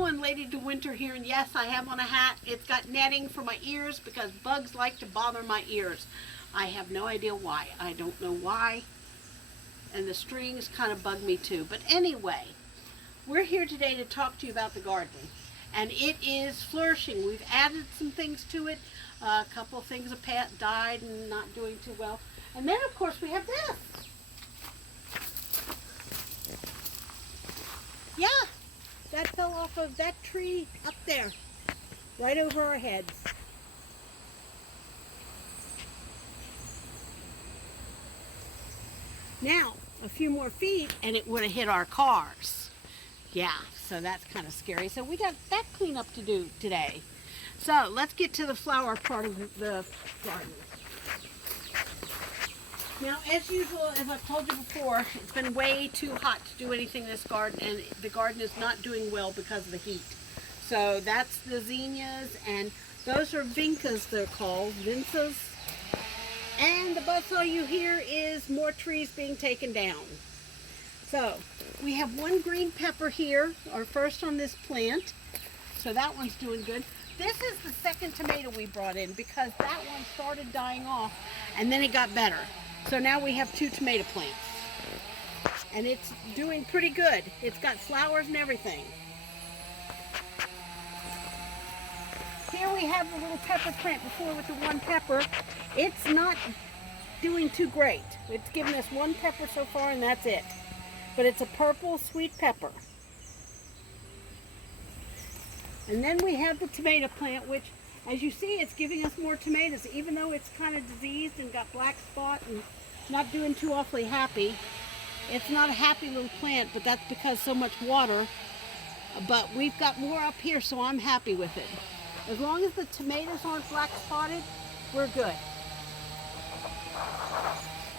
going late into winter here, and yes, I have on a hat. It's got netting for my ears because bugs like to bother my ears. I have no idea why. I don't know why. And the strings kind of bug me too. But anyway, we're here today to talk to you about the garden. And it is flourishing. We've added some things to it. A couple of things have died and not doing too well. And then, of course, we have this. Yeah, that fell off of that tree up there, right over our heads. Now, a few more feet and it would have hit our cars. Yeah, so that's kind of scary. So we got that cleanup to do today. So let's get to the flower part of the garden. Now, as usual, as I've told you before, it's been way too hot to do anything in this garden, and the garden is not doing well because of the heat. So that's the zinnias, and those are vincas, they're called, vincas. And the buzzsaw you hear is more trees being taken down. So we have one green pepper here, our first on this plant. So that one's doing good. This is the second tomato we brought in because that one started dying off and then it got better. So now we have 2 tomato plants. And it's doing pretty good. It's got flowers and everything. Here we have the little pepper plant before with the 1 pepper. It's not doing too great. It's given us 1 pepper so far and that's it. But it's a purple sweet pepper. And then we have the tomato plant, which, as you see, it's giving us more tomatoes, even though it's kind of diseased and got black spot and not doing too awfully happy. It's not a happy little plant, but that's because so much water. But we've got more up here, so I'm happy with it. As long as the tomatoes aren't black spotted, we're good.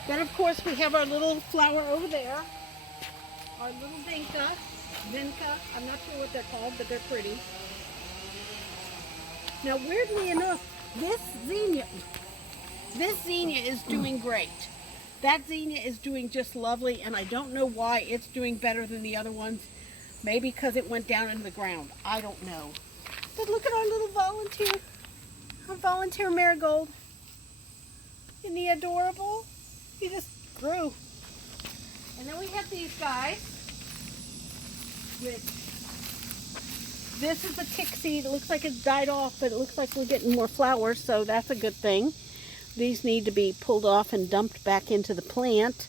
Then, of course, we have our little flower over there, our little vinca. I'm not sure what they're called, but they're pretty. Now, weirdly enough, this zinnia is doing great. That zinnia is doing just lovely, and I don't know why it's doing better than the other ones. Maybe because it went down into the ground. I don't know. But look at our little volunteer. Our volunteer marigold. Isn't he adorable? He just grew. And then we have these guys. This is a tick seed. It looks like it's died off, but it looks like we're getting more flowers, so that's a good thing. These need to be pulled off and dumped back into the plant,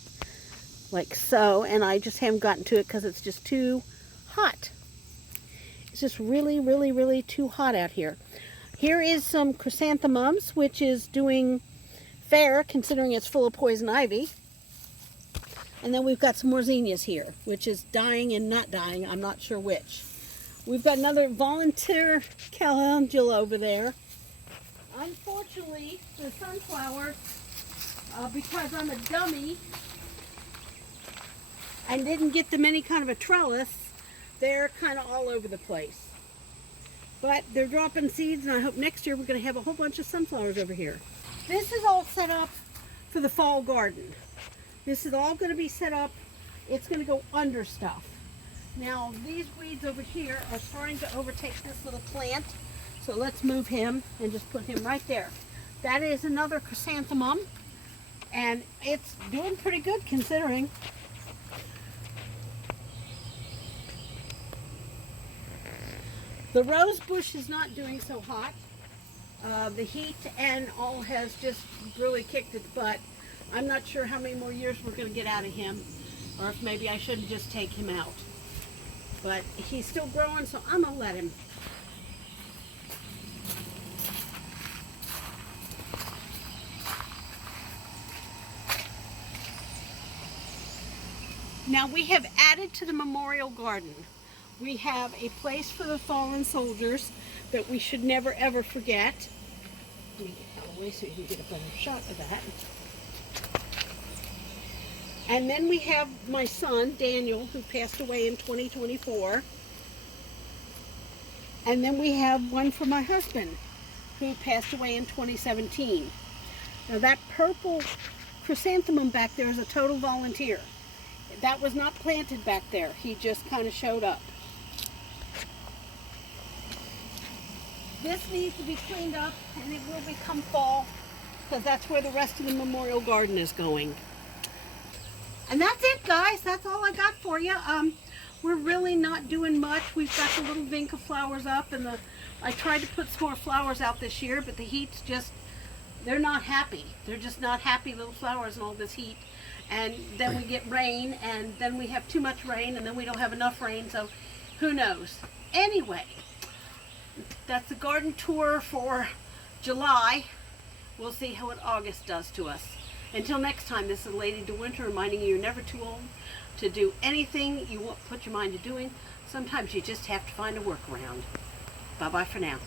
like so, and I just haven't gotten to it because it's just too hot. It's just really, really, really too hot out here. Here is some chrysanthemums, which is doing fair, considering it's full of poison ivy. And then we've got some more zinnias here, which is dying and not dying. I'm not sure which. We've got another volunteer calendula over there. Unfortunately, the sunflowers, because I'm a dummy and didn't get them any kind of a trellis, they're kind of all over the place. But they're dropping seeds, and I hope next year we're going to have a whole bunch of sunflowers over here. This is all set up for the fall garden. This is all going to be set up. It's going to go under stuff. Now, these weeds over here are starting to overtake this little plant. So let's move him and just put him right there. That is another chrysanthemum. And it's doing pretty good considering. The rose bush is not doing so hot. The heat and all has just really kicked its butt. I'm not sure how many more years we're going to get out of him, or if maybe I shouldn't just take him out. But he's still growing, so I'm going to let him. Now we have added to the memorial garden. We have a place for the fallen soldiers that we should never ever forget. Let me get out of the way so you can get a better shot of that. And then we have my son, Daniel, who passed away in 2024. And then we have one for my husband, who passed away in 2017. Now that purple chrysanthemum back there is a total volunteer. That was not planted back there. He just kind of showed up. This needs to be cleaned up and it will become fall because that's where the rest of the memorial garden is going. And that's it, guys. That's all I got for you. We're really not doing much. We've got the little vinca flowers up, and I tried to put some more flowers out this year, but the heat's just, they're not happy. They're just not happy little flowers in all this heat. And then we get rain, and then we have too much rain, and then we don't have enough rain, so who knows. Anyway, that's the garden tour for July. We'll see how what August does to us. Until next time, this is Lady De Winter reminding you you're never too old to do anything you want put your mind to doing. Sometimes you just have to find a workaround. Bye-bye for now.